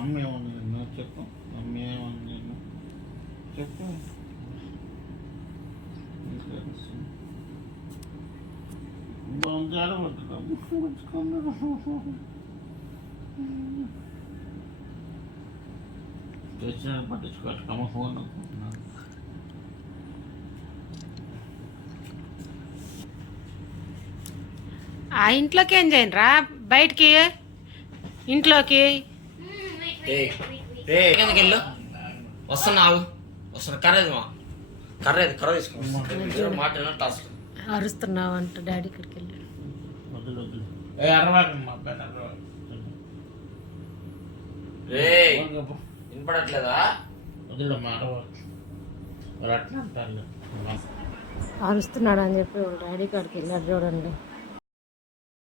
అమ్మేమన్నా నేను చెప్పు, అమ్మేమన్నా నేను చెప్పు. తెచ్చిన పట్టించుకోవట్లమ్మ ఫోన్ అనుకుంటున్నాను. ఆ ఇంట్లోకి ఏం చేయండి రా, బయటికి ఇంట్లోకి. వెళ్ళు, వస్తున్నావు, వస్తున్నా. కర్ర తీసుకో. మాట టాస్క్ అరుస్తున్నావు అంట డాడీ ఇక్కడికి వెళ్ళి. వద్దులు వద్దులు అరవాకమ్మా, అరవాకు. వినపడట్లేదా? వదిలేమ్మా, అరవాకు. వాళ్ళు అట్లా అంటారు. అరుస్తున్నాడు అని చెప్పి వాళ్ళ డాడీ కాడికి వెళ్ళారు చూడండి.